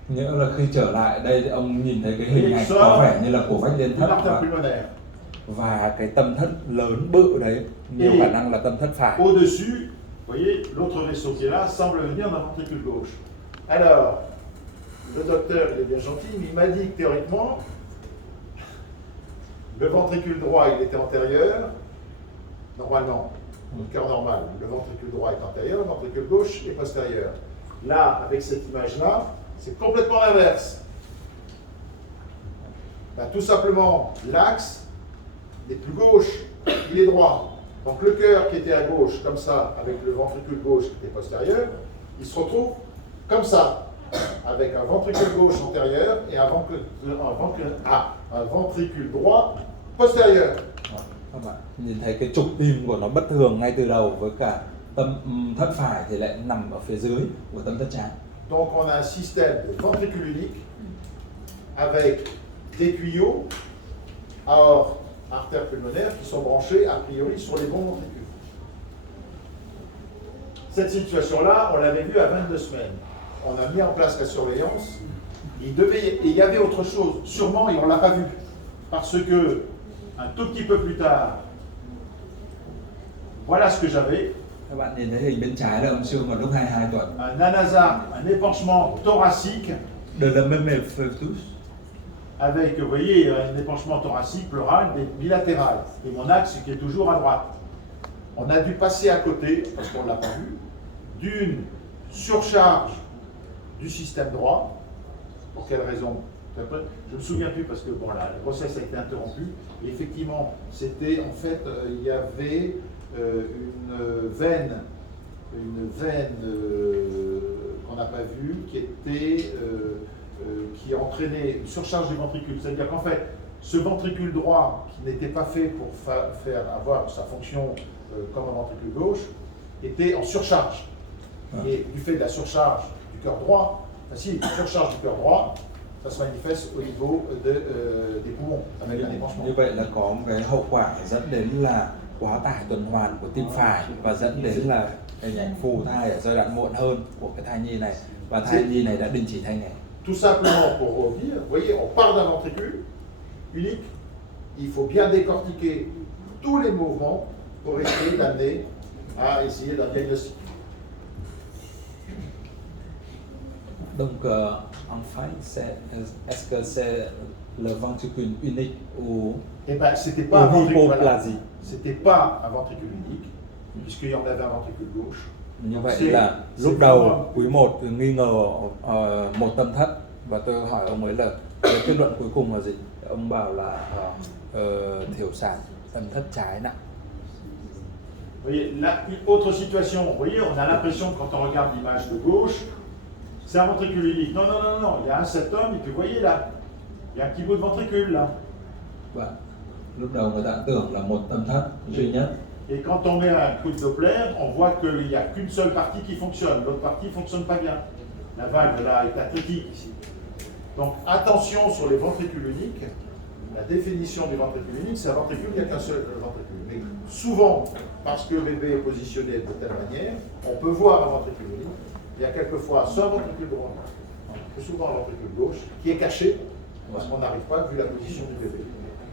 Nghĩa là khi trở lại đây thì ông nhìn thấy cái hình ảnh Sơ. có vẻ như là của vách liên une thất artère pulmonaire. và cái tâm thất lớn bự đấy nhiều Ê. khả năng là tâm thất phải. Au-dessus, vous voyez, l'autre vaisseau qui est là semble venir d'un ventricule gauche. Alors, le docteur, il est bien gentil, mais il m'a dit que théoriquement, le ventricule droit, il était antérieur, normalement, le cœur normal, le ventricule droit est antérieur, le ventricule gauche est postérieur. Là, avec cette image-là, c'est complètement l'inverse. Ben, tout simplement, l'axe n'est plus gauche, il est droit. Donc le cœur qui était à gauche, comme ça, avec le ventricule gauche qui était postérieur, il se retrouve comme ça, avec un ventricule gauche antérieur et un ventricule droit postérieur. Đó, các bạn nhìn thấy cái trục tim của nó bất thường ngay từ đầu, với cả tâm thất phải thì lại nằm ở phía dưới của tâm thất trái. Donc on a un système de ventricule unique avec des tuyaux à aorte, artères pulmonaires qui sont branchés a priori sur les bons ventricules. Voilà. Đó, các bạn nhìn thấy Cette situation-là, on l'avait vue à 22 semaines. On a mis en place la surveillance. Et il y avait autre chose, sûrement, et on ne l'a pas vu. Parce que, un tout petit peu plus tard, voilà ce que j'avais. Các bạn nhìn thấy hình bên trái là ông Sương vào lúc 22 tuần. Un anasar, un épanchement thoracique, De la même fœtus. avec, vous voyez, un épanchement thoracique pleural, mais bilatéral. Et mon axe qui est toujours à droite. On a dû passer à côté, parce qu'on ne l'a pas vu, d'une surcharge du système droit. Pour quelle raison? Je ne me souviens plus parce que bon, la grossesse a été interrompue. Et effectivement, c'était en fait, il y avait une veine qu'on n'a pas vue qui entraînait une surcharge du ventricule. C'est-à-dire qu'en fait, ce ventricule droit qui n'était pas fait pour faire avoir sa fonction comme un ventricule gauche était en surcharge. Et du fait de la surcharge du cœur droit, si la surcharge du cœur droit, ça se manifeste au niveau des poumons avec un épanchement. Như vậy là có một cái hậu quả dẫn đến là quá tải tuần hoàn của tim phải và dẫn đến là hình ảnh phù thai ở giai đoạn muộn hơn của cái thai nhi này, và thai nhi này đã đình chỉ thai nghén. Tout simplement pour revenir, vous voyez, on part d'un ventricule unique, il faut bien décortiquer tous les mouvements pour essayer d'amener à essayer d'un diagnostic. Donc enfin est-ce que c'est le ventricule unique ou Eh bien, c'était pas un ventricule, voilà. hypoplasie? C'était pas un ventricule unique, puisqu'il y en avait un ventricule gauche. Như vậy là lúc đầu quý 1 nghi ngờ một tâm thất, và tôi hỏi ông ấy là cái kết luận cuối cùng là gì? Ông bảo là thiểu sản tâm thất trái nặng. Vous voyez, là, une autre situation, vous voyez, on a l'impression quand on regarde l'image de gauche, c'est un ventricule unique. Non, non, non, non, il y a un septum, et puis vous voyez là, il y a un petit bout de ventricule là. Và lúc đầu người ta tưởng là một tâm thất duy nhất. Et quand on met un coup de Doppler, on voit qu'il n'y a qu'une seule partie qui fonctionne, l'autre partie ne fonctionne pas bien. La valve là est athlétique ici. Donc attention sur les ventricules uniques. La définition du ventricule unique, c'est un ventricule, il n'y a qu'un seul ventricule. Mais souvent, parce que le bébé est positionné de telle manière, on peut voir un ventricule unique. Il y a quelquefois soit un ventricule droit, plus souvent un ventricule gauche, qui est caché, parce qu'on n'arrive pas vu la position du bébé.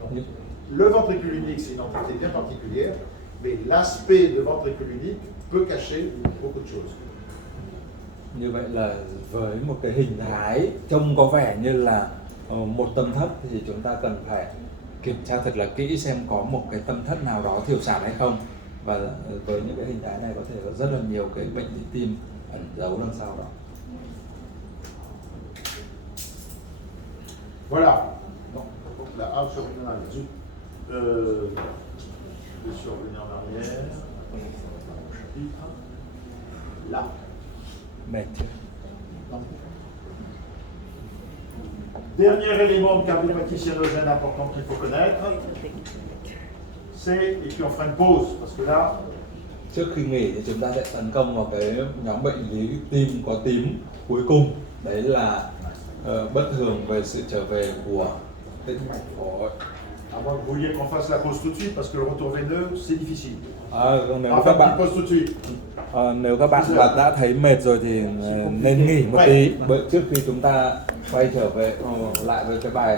Donc, le ventricule unique, c'est une entité bien particulière, mais l'aspect de ventricule unique peut cacher beaucoup de choses. Như vậy là với một cái hình thái trông có vẻ như là một tâm thất thì chúng ta cần phải kiểm tra thật là kỹ xem có một cái tâm thất nào đó thiểu sản hay không, và với những cái hình thái này có thể có rất là nhiều cái bệnh lý tim ẩn giấu đằng sau đó. Voilà. Donc, la hache abdominale, zut. Je vais revenir en arrière. Chapitre. Là. Mệt chưa? Dernier élément de cardiopathie cyanogène important qu'il faut connaître, c'est, et puis on fera une pause, parce que là, Trước khi nghỉ thì chúng ta sẽ tấn công vào cái nhóm bệnh lý tim có tím cuối cùng, đấy là bất thường về sự trở về của tĩnh mạch phổi. à moins que vous vouliez qu'on fasse la pause tout de suite, parce que le retour veineux, c'est difficile. Nếu Enfin, các bạn une pause tout de suite. Nếu các bạn đã thấy mệt rồi thì nên nghỉ một tí trước khi chúng ta quay trở về lại với cái bài